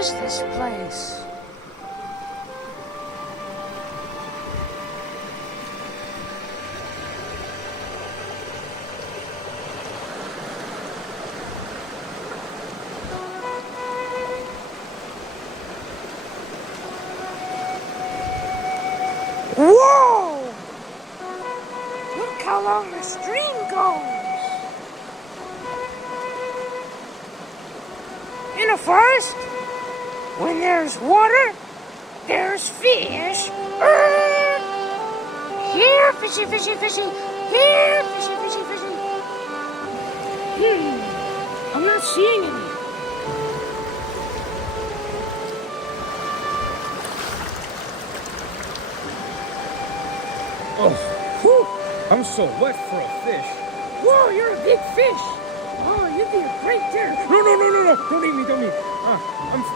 is this place? Whoa! Look how long the stream goes! In a forest, when there's water, there's fish. Here, fishy, fishy, fishy. Here, fishy, fishy, fishy. I'm not seeing any. Oh, whew, I'm so wet for a fish. Whoa, you're a big fish. Oh, you'd be a great dinner. No, don't eat me, don't eat me.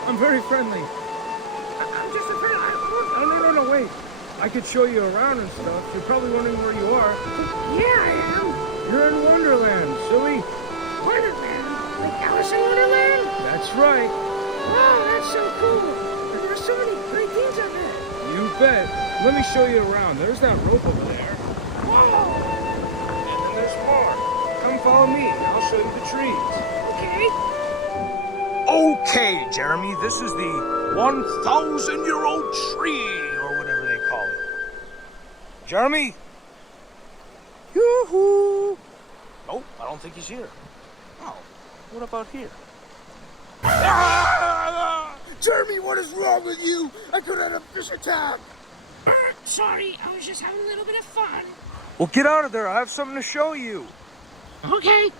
I'm very friendly. I'm just afraid No, wait. I could show you around and stuff. You're probably wondering where you are. Yeah, I am. You're in Wonderland, silly. Wonderland? Like Alice in Wonderland? That's right. Wow, that's so cool. There's so many great things out there. You bet. Let me show you around. There's that rope over there. Whoa! And then there's more. Come follow me. I'll show you the trees. Okay. Okay, Jeremy. This is the 1,000-year-old tree, or whatever they call it. Jeremy? Yoo-hoo! Nope, I don't think he's here. Oh, what about here? Ah! Jeremy, what is wrong with you? I could have had a fish attack. Sorry, I was just having a little bit of fun. Well, get out of there. I have something to show you. Okay.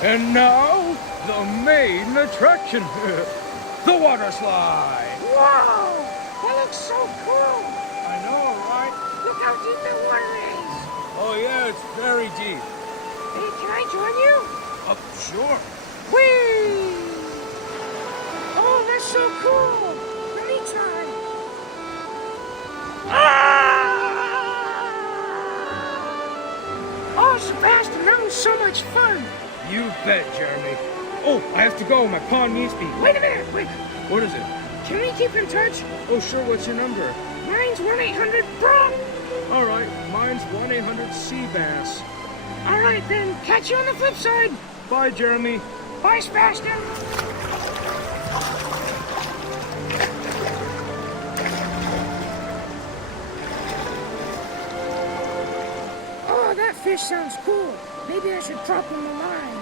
And now, the main attraction, the water slide. Whoa! That looks so cool. I know, right? Look how deep the water is. Oh, yeah, it's very deep. Hey, can I join you? Sure. Whee! Oh, that's so cool. Let me try. Ah! Oh, Sebastian, that was so much fun. You bet, Jeremy. Oh, I have to go. My pawn needs me. Wait a minute, wait. What is it? Can we keep in touch? Oh, sure. What's your number? Mine's 1-800-BROCK. All right. Mine's 1-800-Seabass. All right, then. Catch you on the flip side. Bye, Jeremy. Bye, Sebastian. Oh, that fish sounds cool. Maybe I should drop him a line.